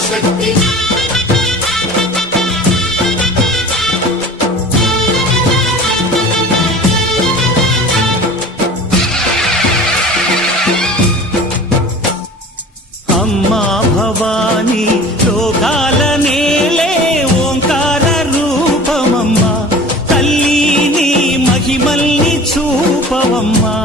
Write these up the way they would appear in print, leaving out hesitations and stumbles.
శక్తి అమ్మా భవాని లోకాల నేలే ఓంకార రూపమమ్మా తల్లి నీ మహిమల్ని చూపవమ్మా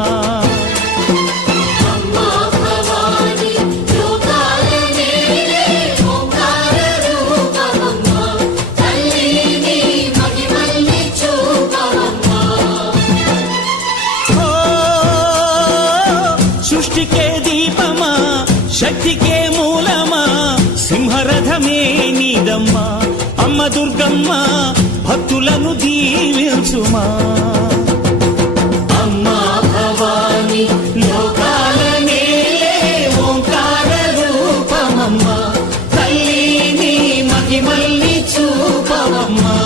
సృష్టికే దీపమా శక్తికే మూలమా సింహరథమే నీదమ్మా అమ్మ దుర్గమ్మ భక్తులను దీవించుమా అమ్మా భవాని లోకాల నేలే ఓంకార రూపమమ్మా తల్లి నీ మహిమల్ని చూపవమ్మా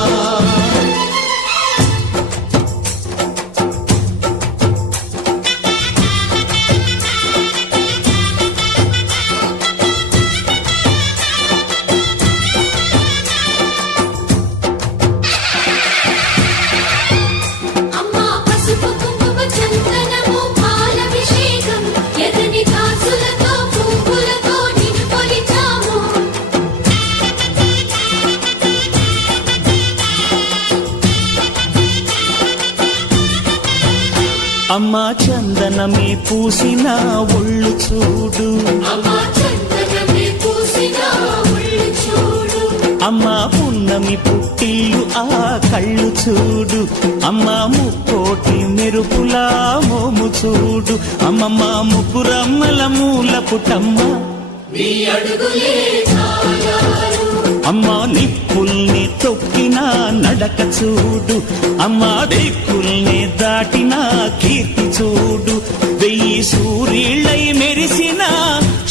అమ్మా చందనమే పూసిన ఒళ్ళు చూడు అమ్మా పున్నమి పుట్టిల్లు ఆ కళ్ళు చూడు అమ్మా ముక్కోటి మెరుపులా మోము చూడు అమ్మమ్మ ముగ్గురమ్మల మూల పుటమ్మ అమ్మా నిప్పుల్ని తొక్కిన నడక చూడు అమ్మా దిక్కుల్ని దాటిన కీర్తి చూడు వెయ్యి సూర్యుళ్ళై మెరిసిన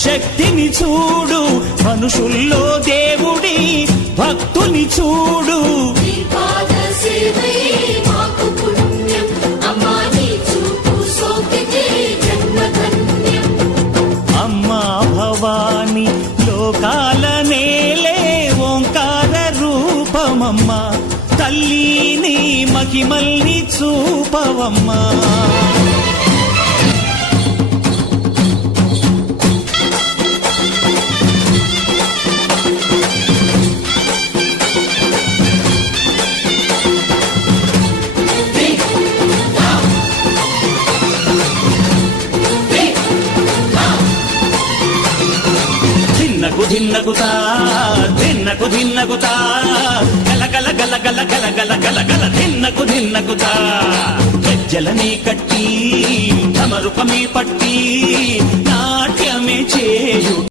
శక్తిని చూడు మనుషుల్లో దేవుడి భక్తుని చూడు అమ్మా భవాని లోకాల నేలే ఓంకార రూపమమ్మా తల్లి నీ మహిమల్ని చూపవమ్మా ధిన్నకుతా ధిన్నకుతా గల గల గల గల గల గల గల గల ధిన్నకుతా గజ్జలనే కట్టి తమరుపమే పట్టి నాట్యమే చేయు